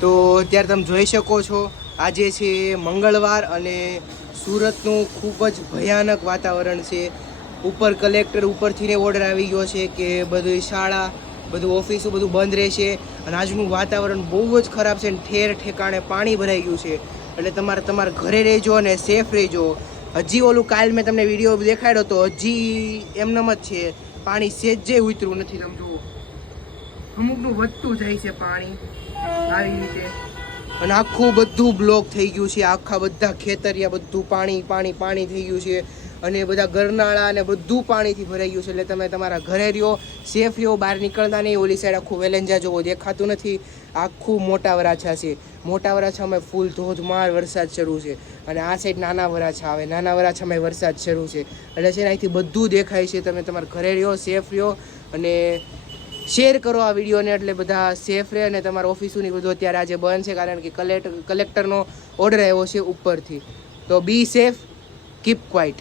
તો અત્યારે તમે જોઈ શકો છો આજે છે મંગળવાર અને સુરતનું ખૂબ જ ભયાનક વાતાવરણ છે. ઉપર કલેક્ટર ઉપરથી ઓર્ડર આવી ગયો છે કે બધી શાળા બધું ઓફિસો બધું બંધ રહેશે અને આજનું વાતાવરણ બહુ જ ખરાબ છે અને ઠેર ઠેકાણે પાણી ભરાઈ ગયું છે. એટલે તમારા ઘરે રહેજો અને સેફ રહેજો. હજી ઓલું કાલ મેં તમને વિડીયો દેખાડ્યો તો હજી એમનેમ જ છે, પાણી સેજે ઉતર્યું નથી. તમે જુઓ અમુકનું વધતું જાય છે પાણી આવી રીતે અને આખું બધું બ્લોક થઈ ગયું છે. આખા બધા ખેતરિયા બધું પાણી થઈ ગયું છે અને બધા ગરનાળા અને બધું પાણીથી ભરાઈ ગયું છે. એટલે તમે તમારા ઘરે રહ્યો, સેફ રહ્યો, બહાર નીકળતા નહીં. ઓલી સાઈડ આખું વેલેન્જા જોવો દેખાતું નથી, આખું મોટા વરાછા છે. મોટા વરાછામાં ફૂલ ધોધમાર વરસાદ શરૂ છે અને આ સાઈડ નાના વરાછા આવે, નાના વરાછામાં વરસાદ શરૂ છે. એટલે છે ને અહીંથી બધું દેખાય છે. તમે તમારા ઘરે રહ્યો, સેફ રહ્યો અને શેર કરો આ વિડીયોને એટલે બધા સેફ રહે. અને તમારા ઓફિસોની બધું અત્યારે આજે બંધ છે કારણ કે કલેક્ટરનો ઓર્ડર આવ્યો છે ઉપરથી. તો બી સેફ, કીપ ક્વાઇટ.